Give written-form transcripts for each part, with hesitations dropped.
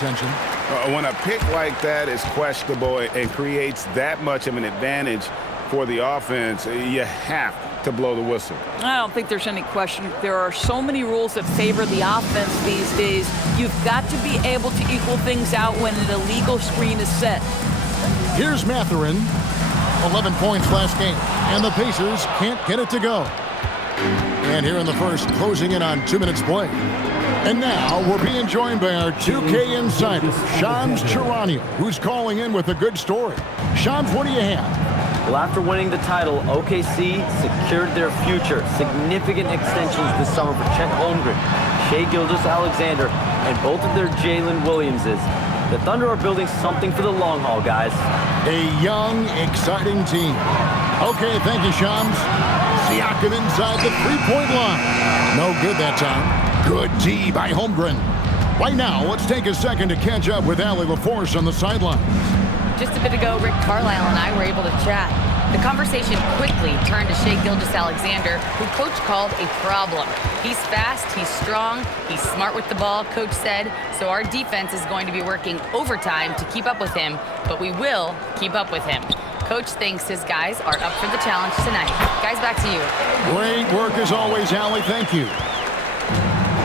attention. When a pick like that is questionable and creates that much of an advantage for the offense, you have to blow the whistle. I don't think there's any question. There are so many rules that favor the offense these days. You've got to be able to equal things out when an illegal screen is set. Here's Mathurin. 11 points last game, and the Pacers can't get it to go. And here in the first, closing in on 2 minutes play. And now we're being joined by our 2K insider, Shams Charania, who's calling in with a good story. Shams, what do you have? Well, after winning the title, OKC secured their future. Significant extensions this summer for Chet Holmgren, Shai Gilgeous-Alexander, and both of their Jalen Williamses. The Thunder are building something for the long haul, guys. A young, exciting team. Okay, thank you, Shams. Siakam inside the three-point line. No good that time. Good D by Holmgren. Right now, let's take a second to catch up with Allie LaForce on the sidelines. Just a bit ago, Rick Carlisle and I were able to chat. The conversation quickly turned to Shai Gilgeous-Alexander, who Coach called a problem. He's fast, he's strong, he's smart with the ball, Coach said, so our defense is going to be working overtime to keep up with him, but we will keep up with him. Coach thinks his guys are up for the challenge tonight. Guys, back to you. Great work as always, Allie. Thank you.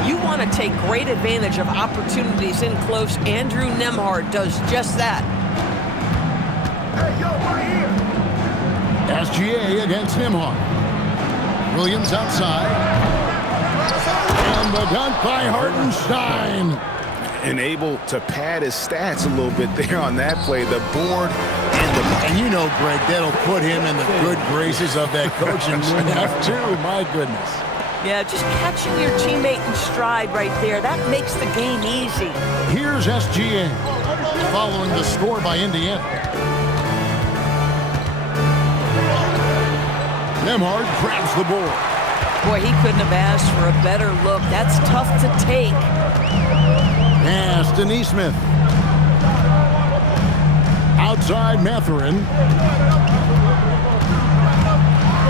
You want to take great advantage of opportunities in close. Andrew Nembhard does just that. Hey, yo, right here. SGA against Nembhard. Williams outside. And the dunk by Hartenstein. And able to pad his stats a little bit there on that play. The board and the... And you know, Greg, that'll put him in the good graces of that coaching staff, too. My goodness. Yeah, just catching your teammate in stride right there. That makes the game easy. Here's SGA following the score by Indiana. Nembhard grabs the board. Boy, he couldn't have asked for a better look. That's tough to take. Pass to Nesmith. Outside Mathurin.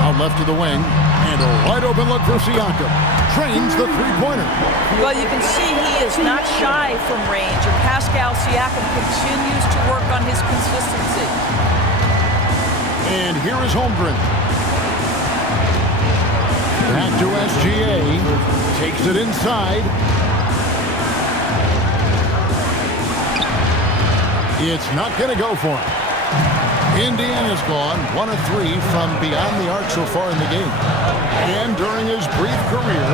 Out left to the wing. And a wide open look for Siakam. Trains the three-pointer. Well, you can see he is not shy from range, and Pascal Siakam continues to work on his consistency. And here is Holmgren. Back to SGA. Takes it inside. It's not going to go for him. Indiana's gone 1 of 3 from beyond the arc so far in the game. And during his brief career,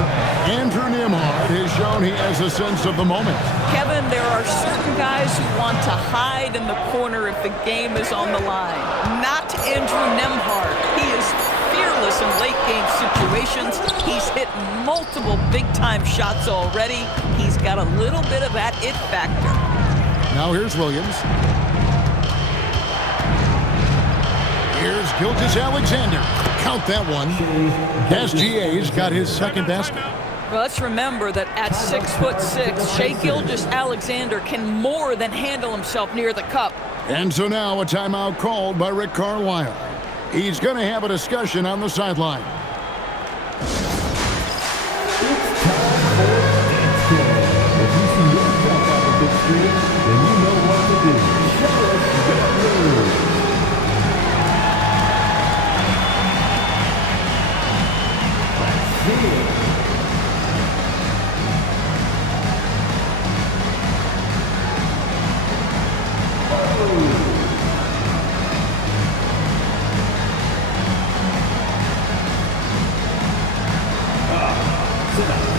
Andrew Nembhard has shown he has a sense of the moment. Kevin, there are certain guys who want to hide in the corner if the game is on the line. Not Andrew Nembhard. He is fearless in late-game situations. He's hit multiple big-time shots already. He's got a little bit of that it factor. Now here's Williams. Here's Gilgeous-Alexander. Count that one. SGA's got his second basket. Well, let's remember that at 6'6", Shai Gilgeous-Alexander can more than handle himself near the cup. And so now a timeout called by Rick Carlisle. He's going to have a discussion on the sideline. If you see yourself on the big screen, then you know what to do. Show us your move. Let's see it. Sit down.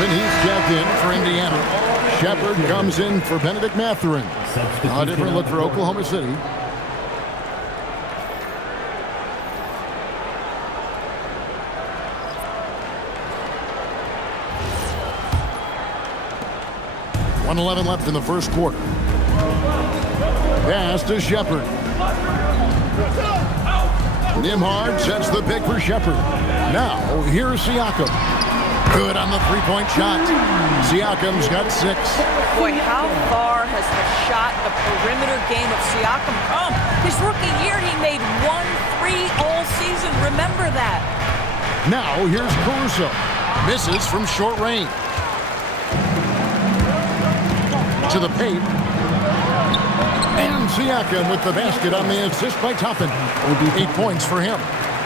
And he's checked in for Indiana. Shepard comes in for Benedict Mathurin. A different look for Oklahoma City. 1:11 left in the first quarter. Pass to Shepard. Nembhard sets the pick for Shepard. Now, here's Siakam. Good on the three-point shot. Siakam's got 6. Boy, how far has the shot, the perimeter game of Siakam come? His rookie year, he made 1 3 all season. Remember that. Now, here's Caruso. Misses from short range. To the paint. And Siakam with the basket on the assist by Toppin. 8 points for him.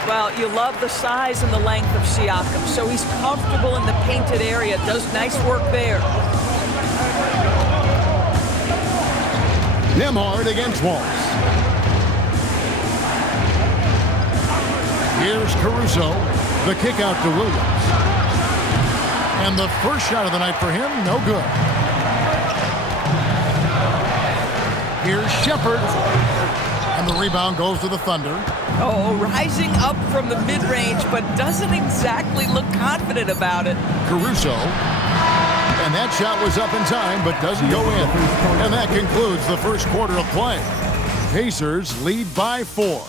Well, you love the size and the length of Siakam, so he's comfortable in the painted area. Does nice work there. Nembhard against Walls. Here's Caruso. The kick out to Williams. And the first shot of the night for him, no good. Here's Shepard. And the rebound goes to the Thunder. Oh, rising up from the mid-range, but doesn't exactly look confident about it. Caruso. And that shot was up in time, but doesn't go in. And that concludes the first quarter of play. Pacers lead by 4.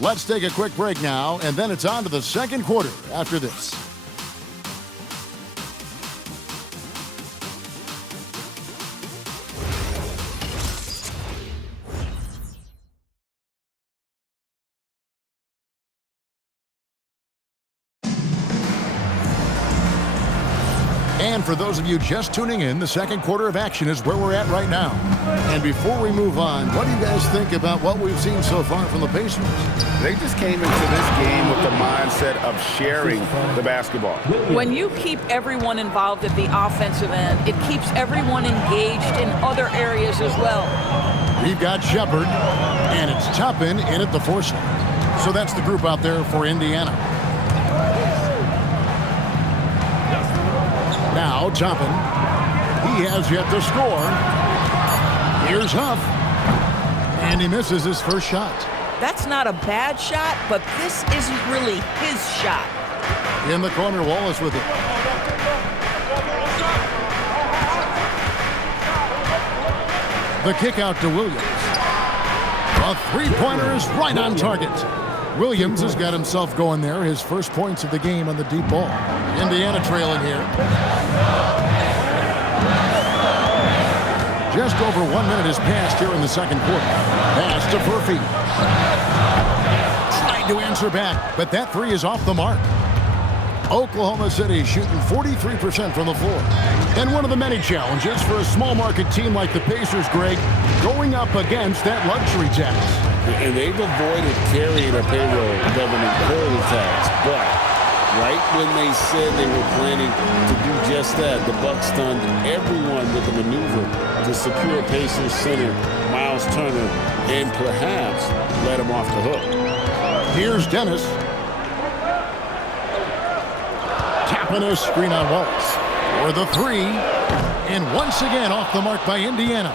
Let's take a quick break now, and then it's on to the second quarter after this. And for those of you just tuning in, the second quarter of action is where we're at right now. And before we move on, what do you guys think about what we've seen so far from the Pacers? They just came into this game with the mindset of sharing the basketball. When you keep everyone involved at the offensive end, it keeps everyone engaged in other areas as well. We've got Shepard, and it's Toppin in at the 4 slot. So that's the group out there for Indiana. Now Toppin. He has yet to score. Here's Huff. And he misses his first shot. That's not a bad shot, but this isn't really his shot. In the corner, Wallace with it. The kick out to Williams. A three-pointer is right on target. Williams has got himself going there. His first points of the game on the deep ball. Indiana trailing here. Just over 1 minute has passed here in the second quarter. Pass to Murphy. Trying to answer back, but that three is off the mark. Oklahoma City shooting 43% from the floor. And one of the many challenges for a small market team like the Pacers, Greg, going up against that luxury tax. And they've avoided carrying a payroll government quality tax, but right when they said they were planning to do just that, the Bucks stunned everyone with a maneuver to secure Pacers center Miles Turner and perhaps let him off the hook. Here's Dennis. Tapping a screen on Wallace. For the three. And once again off the mark by Indiana.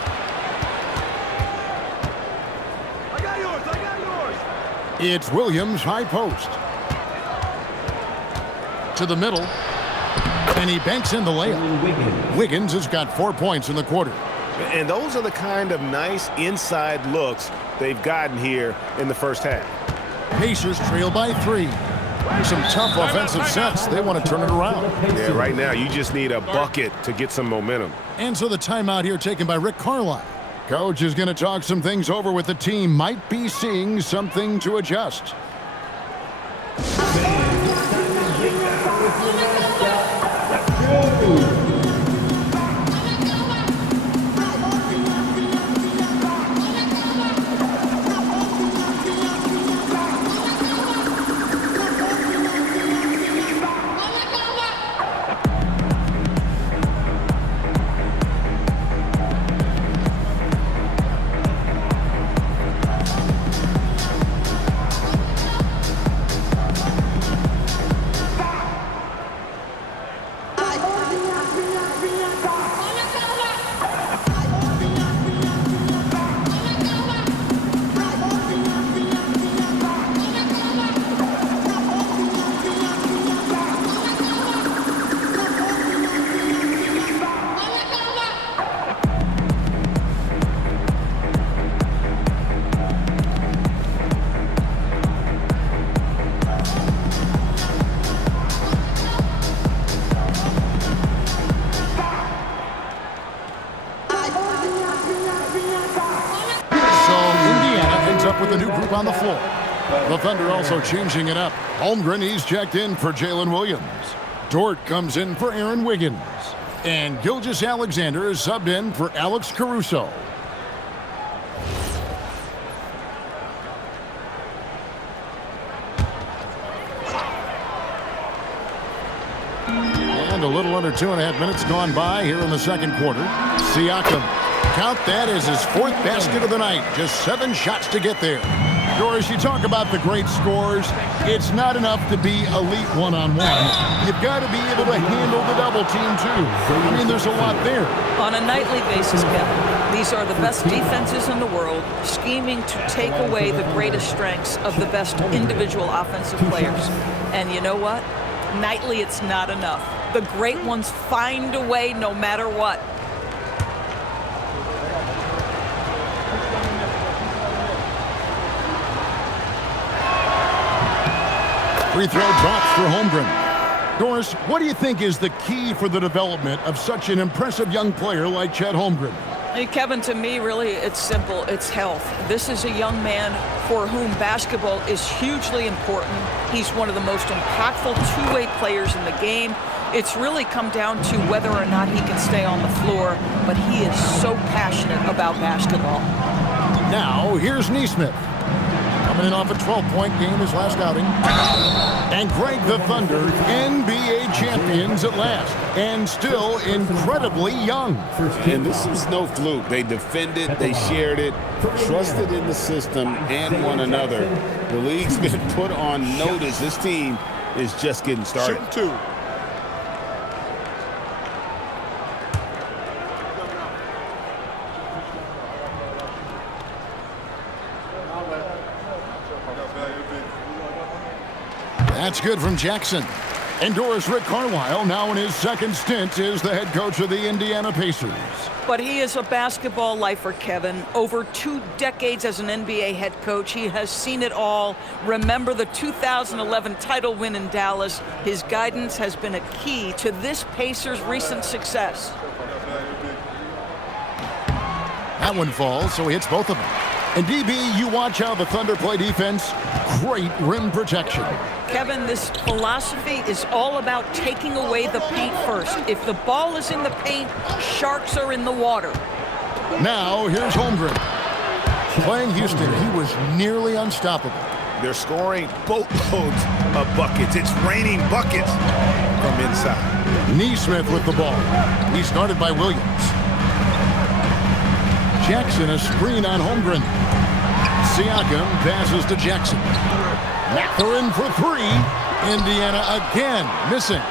It's Williams, high post. To the middle. And he banks in the layup. Wiggins has got 4 points in the quarter. And those are the kind of nice inside looks they've gotten here in the first half. Pacers trail by 3. Some tough offensive sets. They want to turn it around. Yeah, right now you just need a bucket to get some momentum. And so the timeout here taken by Rick Carlisle. Coach is going to talk some things over with the team. Might be seeing something to adjust. on the floor. The Thunder also changing it up. Holmgren, he's checked in for Jalen Williams. Dort comes in for Aaron Wiggins. And Gilgeous-Alexander is subbed in for Alex Caruso. And a little under 2.5 minutes gone by here in the second quarter. Siakam, count that as his 4th basket of the night. Just 7 shots to get there. Doris, you talk about the great scores. It's not enough to be elite one-on-one. You've got to be able to handle the double team, too. I mean, there's a lot there. On a nightly basis, Kevin, these are the best defenses in the world, scheming to take away the greatest strengths of the best individual offensive players. And you know what? Nightly, it's not enough. The great ones find a way no matter what. Free throw drops for Holmgren. Doris, what do you think is the key for the development of such an impressive young player like Chet Holmgren? Hey, Kevin, to me, really, it's simple. It's health. This is a young man for whom basketball is hugely important. He's one of the most impactful two-way players in the game. It's really come down to whether or not he can stay on the floor, but he is so passionate about basketball. Now, here's Nesmith. Coming in off a 12-point game his last outing. And Greg, the Thunder, NBA champions at last. And still incredibly young. And this is no fluke. They defended, they shared it, trusted in the system and one another. The league's been put on notice. This team is just getting started. Shoot 2. That's good from Jackson. And Doris, Rick Carlisle, now in his second stint, is the head coach of the Indiana Pacers. But he is a basketball lifer, Kevin. Over 2 decades as an NBA head coach, he has seen it all. Remember the 2011 title win in Dallas. His guidance has been a key to this Pacers' recent success. That one falls, so he hits both of them. And DB, you watch how the Thunder play defense. Great rim protection. Kevin, this philosophy is all about taking away the paint first. If the ball is in the paint, sharks are in the water. Now, here's Holmgren. Playing Houston, he was nearly unstoppable. They're scoring boatloads of buckets. It's raining buckets from inside. Nesmith with the ball. He's guarded by Williams. Jackson, a screen on Holmgren. Siakam passes to Jackson. Mathurin for 3. Indiana again missing.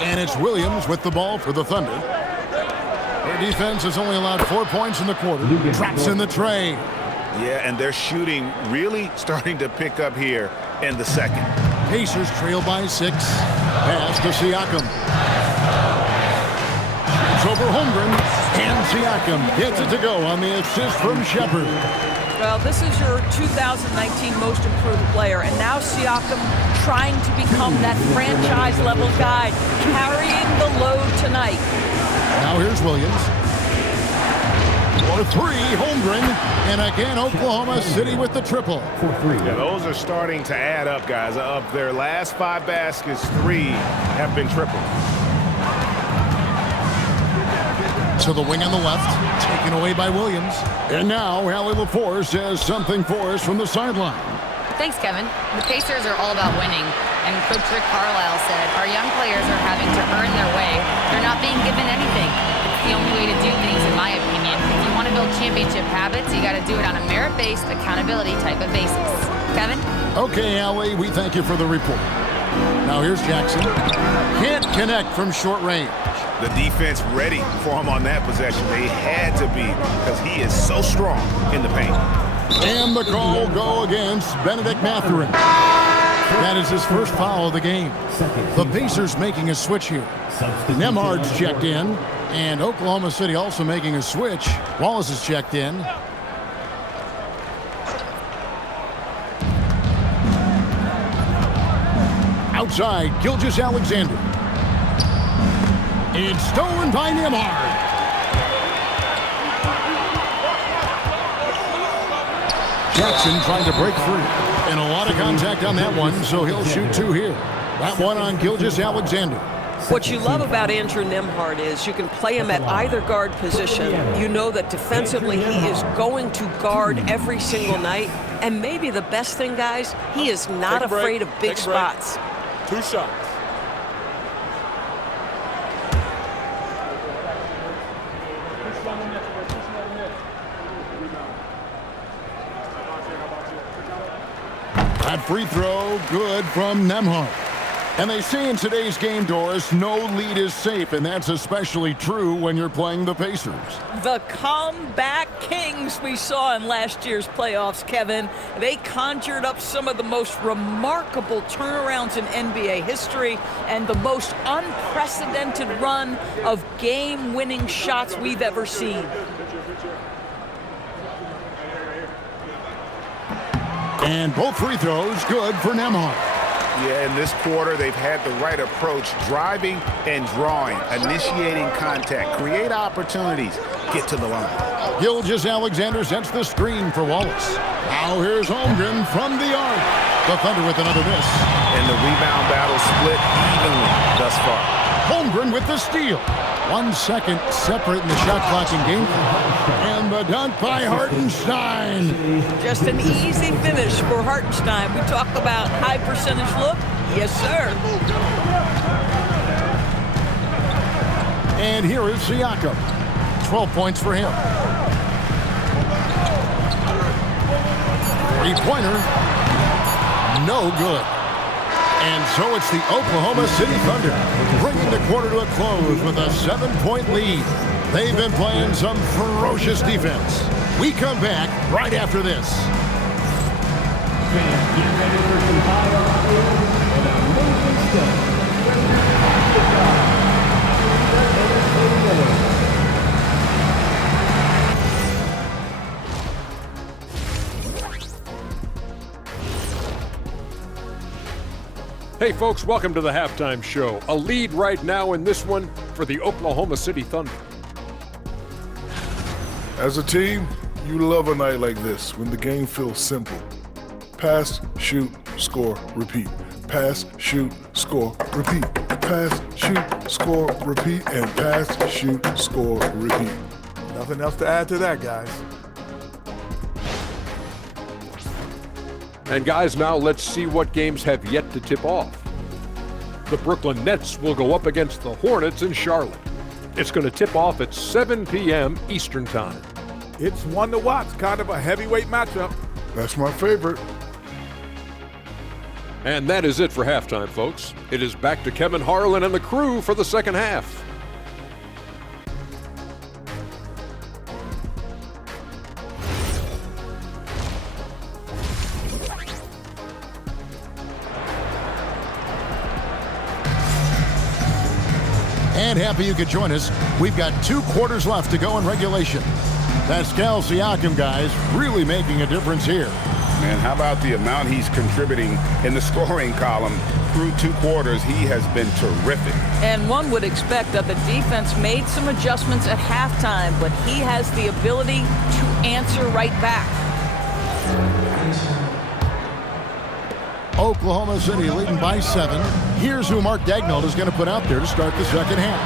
And it's Williams with the ball for the Thunder. Their defense has only allowed 4 points in the quarter. Drops in the tray. Yeah, and they're shooting really starting to pick up here in the second. Pacers trail by 6. Pass to Siakam. It's over Holmgren. And Siakam gets it to go on the assist from Shepard. Well, this is your 2019 most improved player, and now Siakam trying to become that franchise-level guy, carrying the load tonight. Now here's Williams. For 3, Holmgren. And again, Oklahoma City with the triple. Yeah, those are starting to add up, guys. Of their last 5 baskets, 3 have been triples. To the wing on the left, taken away by Williams. And now, Allie LaForce says something for us from the sideline. Thanks, Kevin. The Pacers are all about winning. And Coach Rick Carlisle said, our young players are having to earn their way. They're not being given anything. It's the only way to do things, in my opinion. If you want to build championship habits, you got to do it on a merit-based, accountability type of basis. Kevin? Okay, Allie, we thank you for the report. Now here's Jackson. Can't connect from short range. The defense ready for him on that possession. They had to be because he is so strong in the paint. And the call will go against Benedict Mathurin. That is his first foul of the game. The Pacers making a switch here. Nembhard's checked in, and Oklahoma City also making a switch. Wallace is checked in. Outside, Gilgeous-Alexander. It's stolen by Nembhard. Jackson trying to break free. And a lot of contact on that one, so he'll shoot 2 here. That one on Gilgeous-Alexander. What you love about Andrew Nembhard is you can play him at either guard position. You know that defensively he is going to guard every single night. And maybe the best thing, guys, he is not afraid of big spots. 2 shots. That free throw, good from Nembhard. And they say in today's game, Doris, no lead is safe, and that's especially true when you're playing the Pacers. The comeback kings we saw in last year's playoffs, Kevin. They conjured up some of the most remarkable turnarounds in NBA history and the most unprecedented run of game-winning shots we've ever seen. And both free throws good for Nembhard. Yeah, in this quarter, they've had the right approach, driving and drawing, initiating contact, create opportunities, get to the line. Gilgeous-Alexander sets the screen for Wallace. Now here's Holmgren from the arc. The Thunder with another miss. And the rebound battle split evenly thus far. Holmgren with the steal. 1 second separate in the shot clock and game clock. And the dunk by Hartenstein. Just an easy finish for Hartenstein. We talk about high percentage look. Yes, sir. And here is Siakam. 12 points for him. Three-pointer. No good. And so it's the Oklahoma City Thunder bringing the quarter to a close with a 7-point lead. They've been playing some ferocious defense. We come back right after this. Fans, get ready for some high and amazing stuff. Hey folks, welcome to the Halftime Show. A lead right now in this one for the Oklahoma City Thunder. As a team, you love a night like this when the game feels simple. Pass, shoot, score, repeat. Pass, shoot, score, repeat. Pass, shoot, score, repeat, and pass, shoot, score, repeat. Nothing else to add to that, guys. And guys, now let's see what games have yet to tip off. The Brooklyn Nets will go up against the Hornets in Charlotte. It's going to tip off at 7 p.m. Eastern Time. It's one to watch, kind of a heavyweight matchup. That's my favorite. And that is it for halftime, folks. It is back to Kevin Harlan and the crew for the second half. And happy you could join us. We've got 2 quarters left to go in regulation. Pascal Siakam, guys, really making a difference here. Man, how about the amount he's contributing in the scoring column? Through 2 quarters, he has been terrific. And one would expect that the defense made some adjustments at halftime, but he has the ability to answer right back. Oklahoma City leading by 7. Here's who Mark Daigneault is going to put out there to start the second half.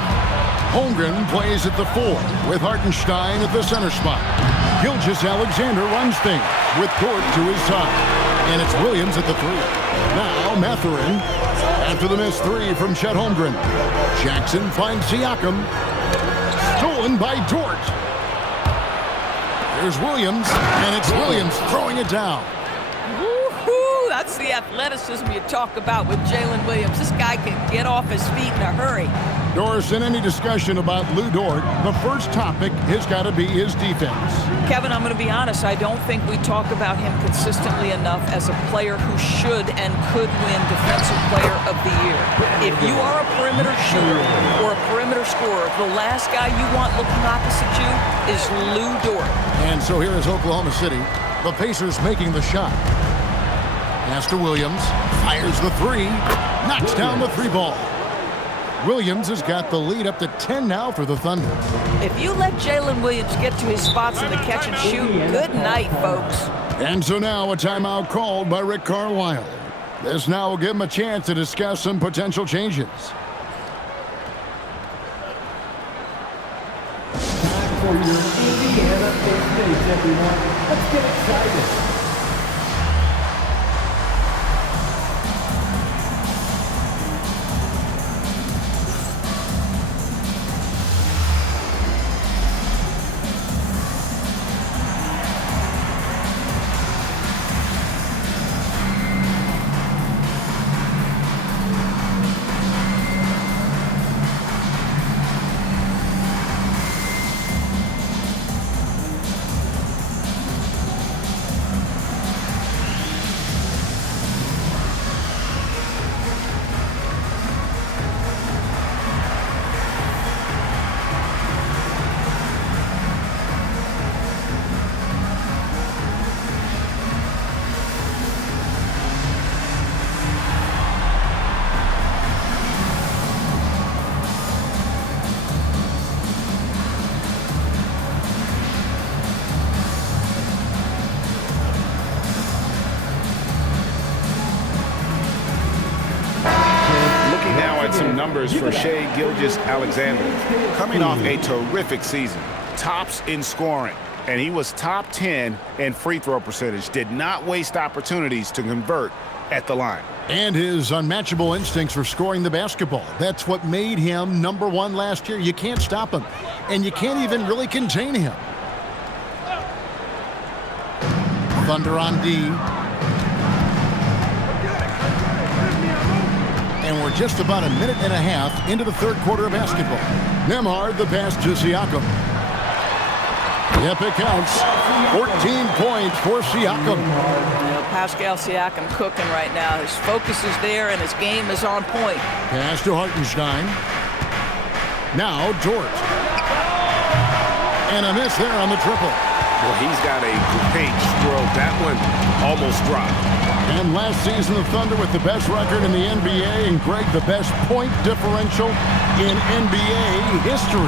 Holmgren plays at the 4 with Hartenstein at the center spot. Gilgeous-Alexander runs things with Dort to his side. And it's Williams at the 3. Now Mathurin after the missed 3 from Chet Holmgren. Jackson finds Siakam. Stolen by Dort. There's Williams, and it's Williams throwing it down. Woo-hoo! That's the athleticism you talk about with Jalen Williams. This guy can get off his feet in a hurry. Doris, in any discussion about Lou Dort, the first topic has got to be his defense. Kevin, I'm going to be honest. I don't think we talk about him consistently enough as a player who should and could win Defensive Player of the Year. If you are a perimeter shooter or a perimeter scorer, the last guy you want looking opposite you is Lou Dort. And so here is Oklahoma City. The Pacers making the shot. Pass to Williams. Fires the 3. Knocks down the 3 ball. Williams has got the lead up to 10 now for the Thunder. If you let Jalen Williams get to his spots in the catch and shoot, good night, folks. And so now a timeout called by Rick Carlisle. This now will give him a chance to discuss some potential changes. Time for your Indiana Face-Mates, everyone. Let's get excited. Some numbers for Shai Gilgeous-Alexander. Coming off a terrific season, tops in scoring, and he was top 10 in free throw percentage. Did not waste opportunities to convert at the line. And his unmatchable instincts for scoring the basketball. That's what made him #1 last year. You can't stop him, and you can't even really contain him. Thunder on D. And we're just about a minute and a half into the third quarter of basketball. Nembhard, the pass to Siakam. Yep, it counts. 14 points for Siakam. You know, Pascal Siakam cooking right now. His focus is there, and his game is on point. Pass to Hartenstein. Now Dort. And a miss there on the triple. Well, he's got a great stroke. That one almost dropped. And last season, the Thunder with the best record in the NBA, and Greg, the best point differential in NBA history.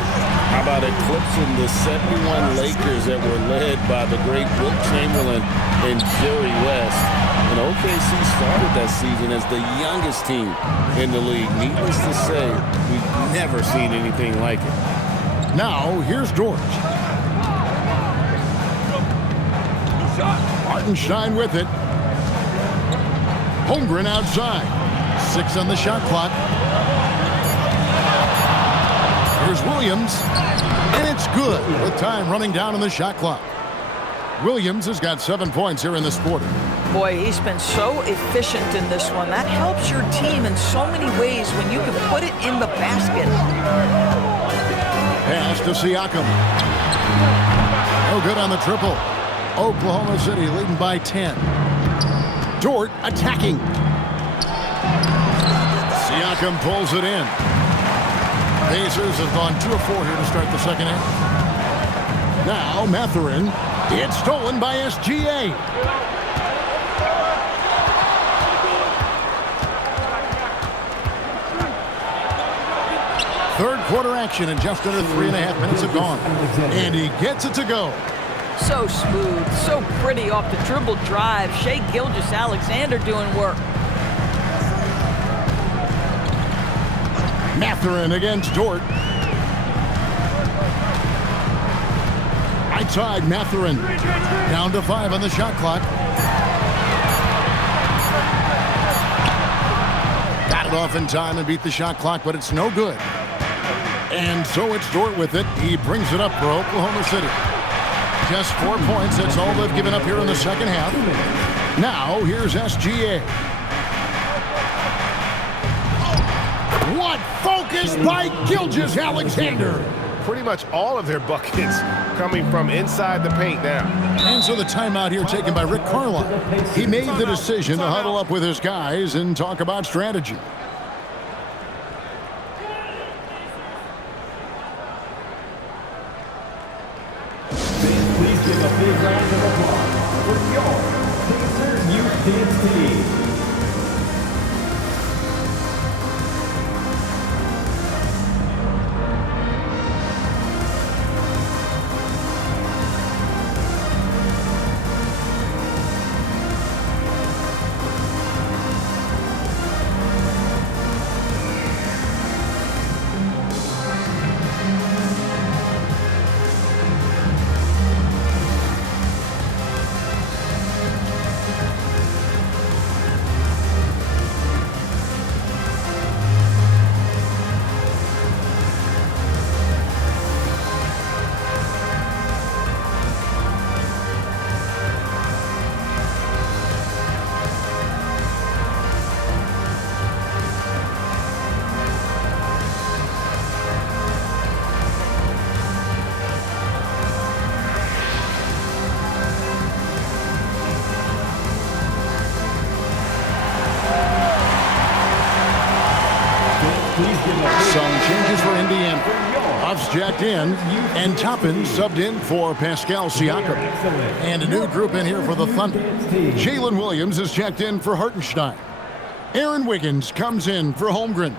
How about eclipsing the 71 Lakers that were led by the great Wilt Chamberlain and Jerry West? And OKC started that season as the youngest team in the league. Needless to say, we've never seen anything like it. Now, here's Dort. Hartenstein with it. Holmgren outside. 6 on the shot clock. Here's Williams. And it's good with time running down on the shot clock. Williams has got 7 points here in this quarter. Boy, he's been so efficient in this one. That helps your team in so many ways when you can put it in the basket. Pass to Siakam. No good on the triple. Oklahoma City leading by 10. Dort attacking. Siakam pulls it in. Pacers have gone 2 of 4 here to start the second half. Now Mathurin. It's stolen by SGA. Third quarter action, and just under 3.5 minutes have gone. And he gets it to go. So smooth, so pretty off the dribble drive. Shai Gilgeous-Alexander doing work. Mathurin against Dort. Right side, Mathurin. Down to 5 on the shot clock. Got it off in time and beat the shot clock, but it's no good. And so it's Dort with it. He brings it up for Oklahoma City. Just 4 points. That's all they've given up here in the second half. Now, here's SGA. What focus by Gilgeous-Alexander. Pretty much all of their buckets coming from inside the paint now. And so the timeout here taken by Rick Carlisle. He made the decision to huddle up with his guys and talk about strategy. Please give a big round of applause for your Pacers Youth Dance Team. Some changes for Indiana. Huff's jacked in, and Toppin subbed in for Pascal Siakam. And a new group in here for the Thunder. Jalen Williams is checked in for Hartenstein. Aaron Wiggins comes in for Holmgren.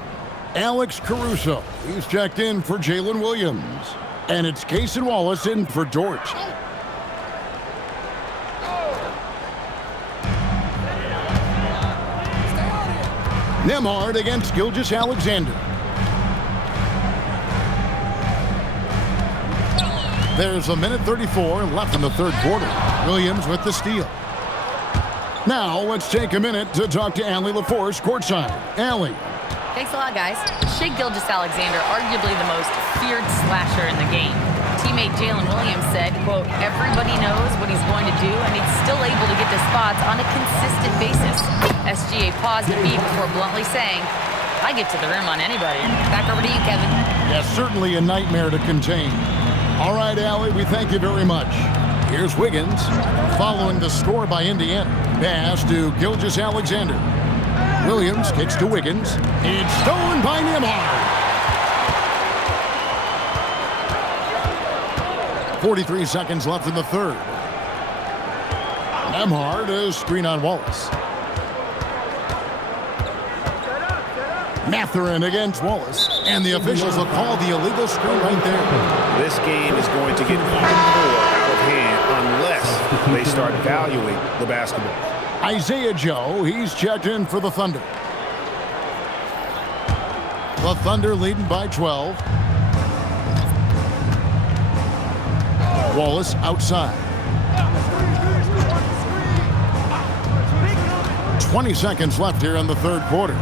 Alex Caruso, he's checked in for Jalen Williams. And it's Cason Wallace in for Dort. Nembhard against Gilgeous-Alexander. There's a minute 34 left in the third quarter. Williams with the steal. Now let's take a minute to talk to Allie LaForce courtside. Allie. Thanks a lot, guys. Shai Gilgeous-Alexander, arguably the most feared slasher in the game. Teammate Jalen Williams said, quote, everybody knows what he's going to do, and he's still able to get to spots on a consistent basis. SGA paused a beat before bluntly saying, I get to the rim on anybody. Back over to you, Kevin. Yeah, certainly a nightmare to contain. All right, Allie, we thank you very much. Here's Wiggins, following the score by Indiana. Pass to Gilgeous-Alexander. Williams kicks to Wiggins. It's stolen by Nembhard. 43 seconds left in the third. Nembhard is screen on Wallace. Mathurin against Wallace. And the officials will call the illegal screen right there. This game is going to get even more out of hand unless they start valuing the basketball. Isaiah Joe, he's checked in for the Thunder. The Thunder leading by 12. Wallace outside. 20 seconds left here in the third quarter.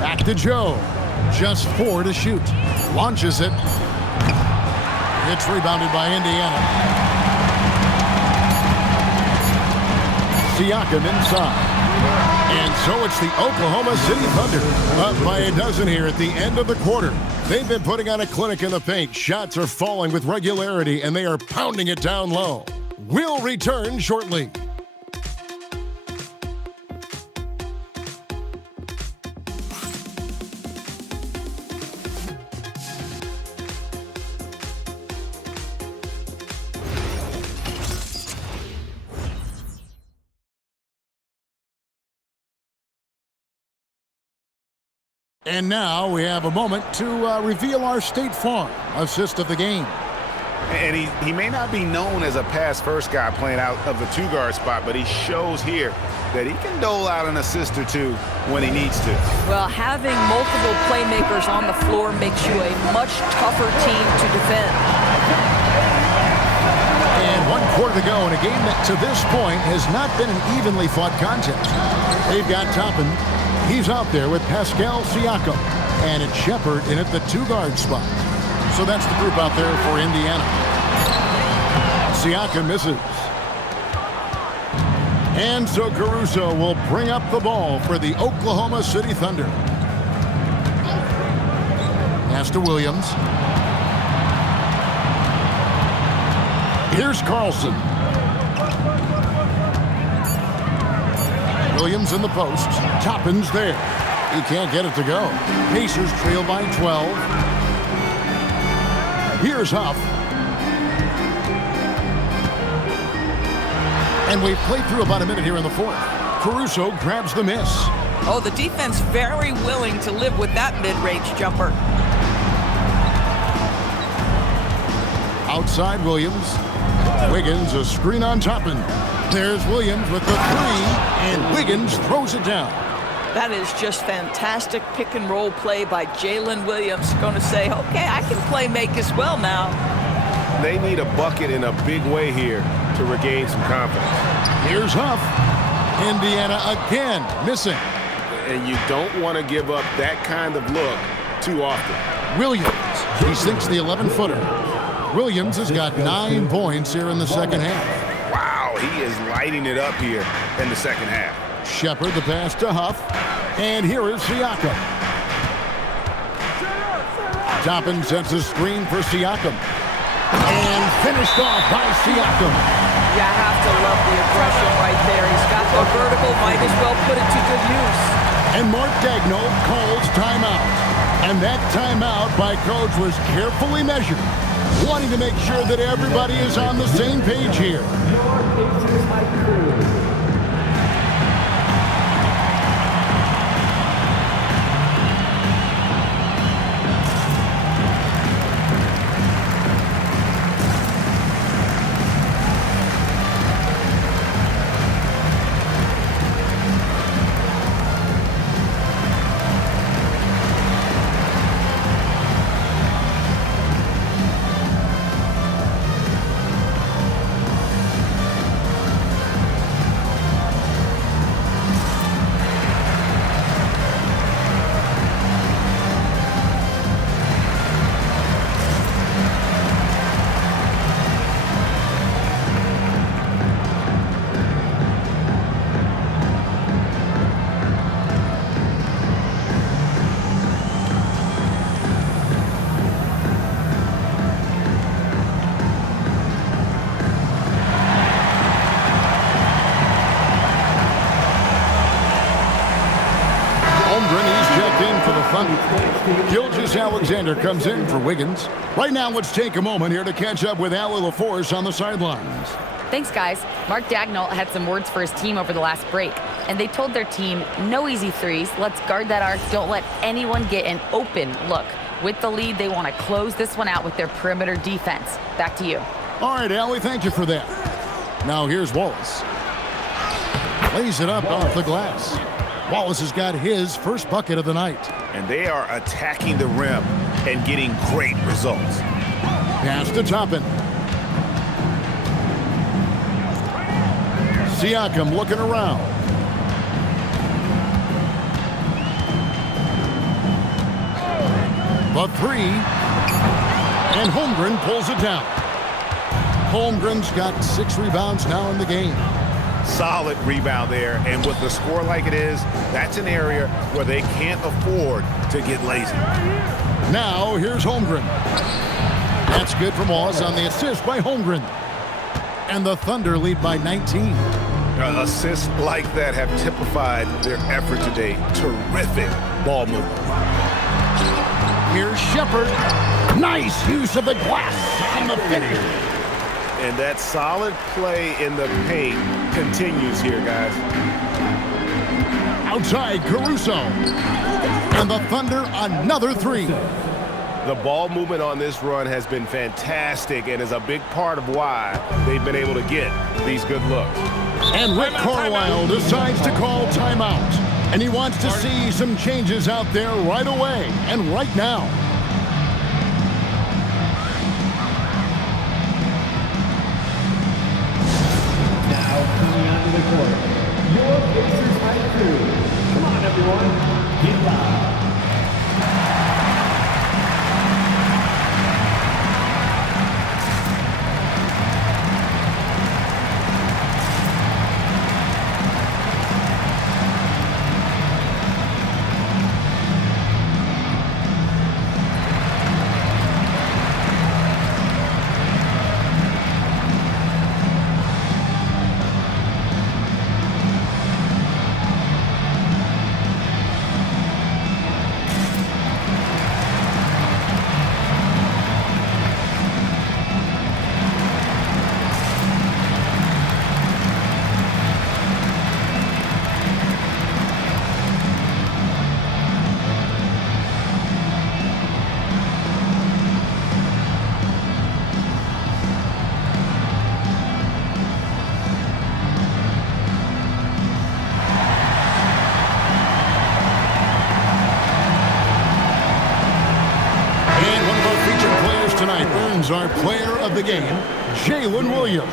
Back to Joe. Just 4 to shoot. Launches it. It's rebounded by Indiana. Siakam inside. And so it's the Oklahoma City Thunder up by a dozen here at the end of the quarter. They've been putting on a clinic in the paint. Shots are falling with regularity, and they are pounding it down low. We'll return shortly. And now we have a moment to reveal our State Farm assist of the game. And he may not be known as a pass-first guy playing out of the two-guard spot, but he shows here that he can dole out an assist or two when he needs to. Well, having multiple playmakers on the floor makes you a much tougher team to defend. And 1 quarter to go in a game that to this point has not been an evenly fought contest. They've got Toppin. He's out there with Pascal Siakam, and it's Shepherd in at the two-guard spot. So that's the group out there for Indiana. Siakam misses. And so Caruso will bring up the ball for the Oklahoma City Thunder. Pass to Williams. Here's Carlson. Williams in the post. Toppin's there. He can't get it to go. Pacers trail by 12. Here's Huff. And we've played through about a minute here in the fourth. Caruso grabs the miss. Oh, the defense very willing to live with that mid-range jumper. Outside Williams. Wiggins, a screen on Toppin. There's Williams with the three, and Wiggins throws it down. That is just fantastic pick-and-roll play by Jalen Williams. Going to say, okay, I can play make as well now. They need a bucket in a big way here to regain some confidence. Here's Huff. Indiana again missing. And you don't want to give up that kind of look too often. Williams, he sinks the 11-footer. Williams has got 9 points here in the second half. Wow, he is lighting it up here in the second half. Shepherd the pass to Huff. And here is Siakam. Toppin sets a screen for Siakam. And finished off by Siakam. You have to love the aggression right there. He's got the vertical, might as well put it to good use. And Mark Daigneault calls timeout. And that timeout by Coach was carefully measured, wanting to make sure that everybody is on the same page here. Gilgeous-Alexander comes in for Wiggins. Right now, let's take a moment here to catch up with Allie LaForce on the sidelines. Thanks, guys. Mark Daigneault had some words for his team over the last break, and they told their team, no easy threes. Let's guard that arc. Don't let anyone get an open look. With the lead, they want to close this one out with their perimeter defense. Back to you. All right, Allie, thank you for that. Now here's Wallace. Lays it up off the glass. Wallace has got his first bucket of the night. And they are attacking the rim and getting great results. Pass to Toppin. Siakam looking around. The three. And Holmgren pulls it down. Holmgren's got 6 rebounds now in the game. Solid rebound there, and with the score like it is, that's an area where they can't afford to get lazy. Now, here's Holmgren. That's good from Wallace on the assist by Holmgren. And the Thunder lead by 19. Assists like that have typified their effort today. Terrific ball movement. Here's Shepherd. Nice use of the glass on the finish. And that solid play in the paint continues here, guys. Outside, Caruso. And the Thunder, another 3. The ball movement on this run has been fantastic and is a big part of why they've been able to get these good looks. And Rick Carlisle decides to call timeout. And he wants to see some changes out there right away and right now. Coming onto the court, your Pacers High Crew. Come on, everyone, get loud. Our player of the game, Jalen Williams.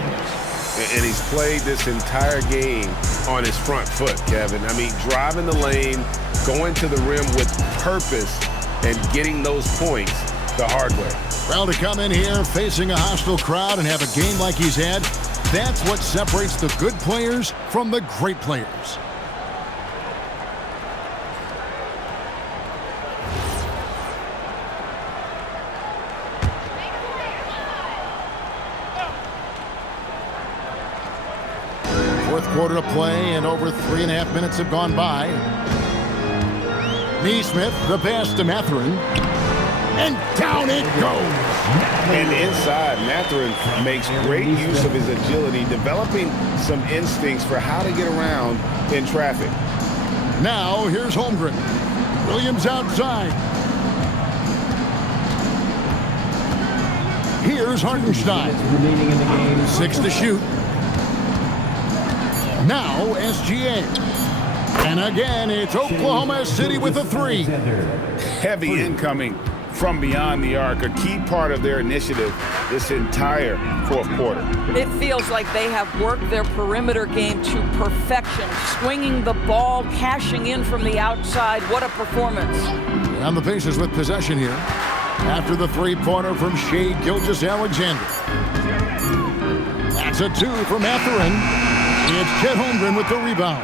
And he's played this entire game on his front foot, Kevin. I mean, driving the lane, going to the rim with purpose, and getting those points the hard way. Well, to come in here facing a hostile crowd and have a game like he's had, that's what separates the good players from the great players. Fourth quarter of play, and over 3.5 minutes have gone by. Neesmith, the pass to Mathurin. And down it goes. And inside, Mathurin makes great use of his agility, developing some instincts for how to get around in traffic. Now, here's Holmgren. Williams outside. Here's Hartenstein. 6 to shoot. Now, SGA. And again, it's Oklahoma City with a 3. Heavy incoming from beyond the arc, a key part of their initiative this entire fourth quarter. It feels like they have worked their perimeter game to perfection, swinging the ball, cashing in from the outside. What a performance. And the Pacers with possession here after the three-pointer from Shai Gilgeous-Alexander. That's a 2 for Mathurin. It's Chet Holmgren with the rebound.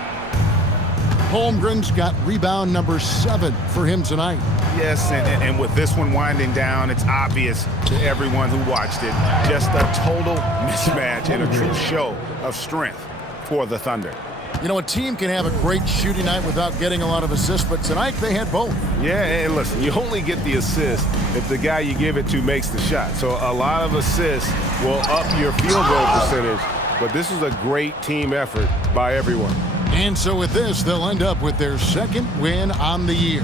Holmgren's got rebound number 7 for him tonight. Yes, and with this one winding down, it's obvious to everyone who watched it. Just a total mismatch and a true show of strength for the Thunder. You know, a team can have a great shooting night without getting a lot of assists, but tonight they had both. Yeah, and listen, you only get the assist if the guy you give it to makes the shot. So a lot of assists will up your field goal percentage, but this is a great team effort by everyone. And so with this, they'll end up with their 2nd win on the year.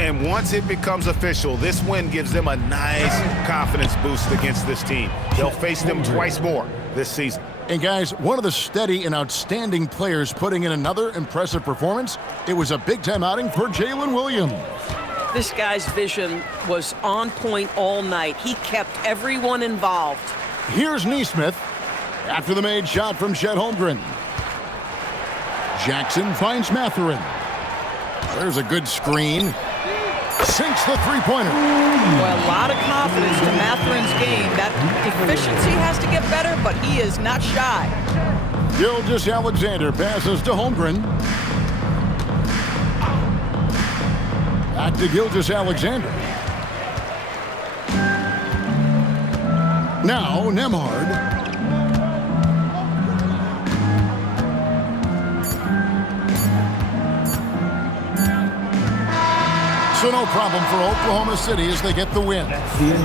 And once it becomes official, this win gives them a nice confidence boost against this team. They'll face them twice more this season. And guys, one of the steady and outstanding players putting in another impressive performance, it was a big-time outing for Jalen Williams. This guy's vision was on point all night. He kept everyone involved. Here's Neesmith after the made shot from Chet Holmgren. Jackson finds Mathurin. There's a good screen. Sinks the three-pointer. Well, a lot of confidence to Mathurin's game. That efficiency has to get better, but he is not shy. Gilgeous-Alexander passes to Holmgren. Back to Gilgeous-Alexander. Now, Nembhard. So no problem for Oklahoma City as they get the win.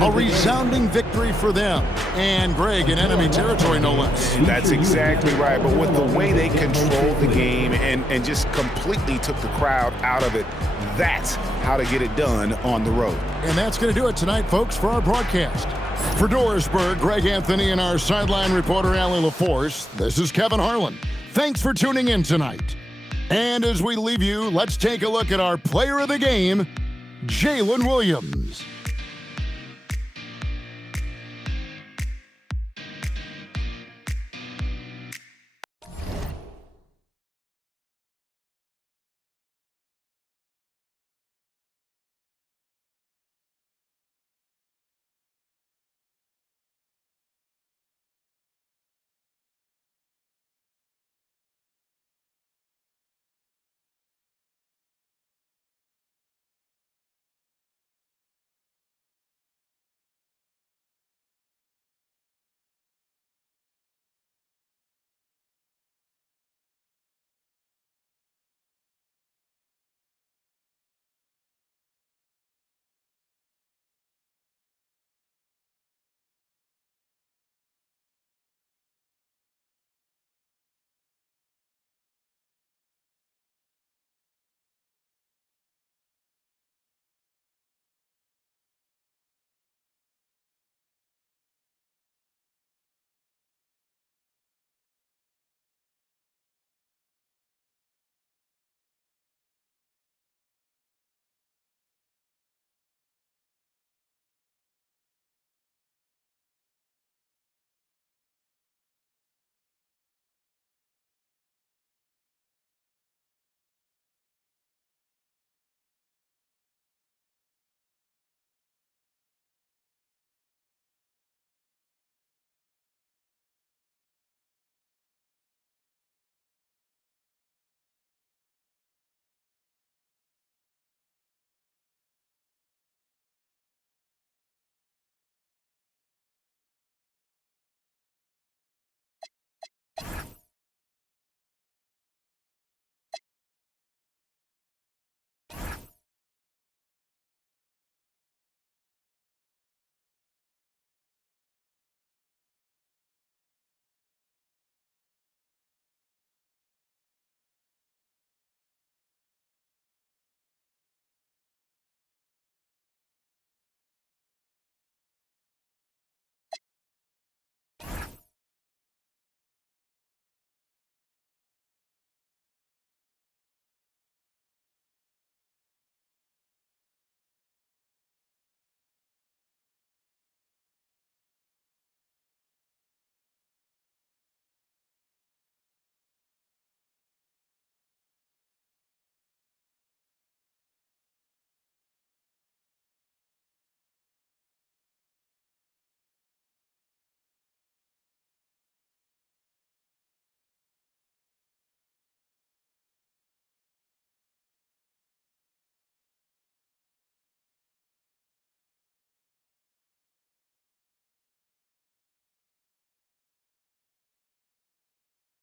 A resounding victory for them. And Greg in enemy territory, no less. That's exactly right. But with the way they controlled the game and just completely took the crowd out of it, that's how to get it done on the road. And that's going to do it tonight, folks, for our broadcast. For Dorisburg, Greg Anthony and our sideline reporter, Allie LaForce, this is Kevin Harlan. Thanks for tuning in tonight. And as we leave you, let's take a look at our player of the game, Jalen Williams.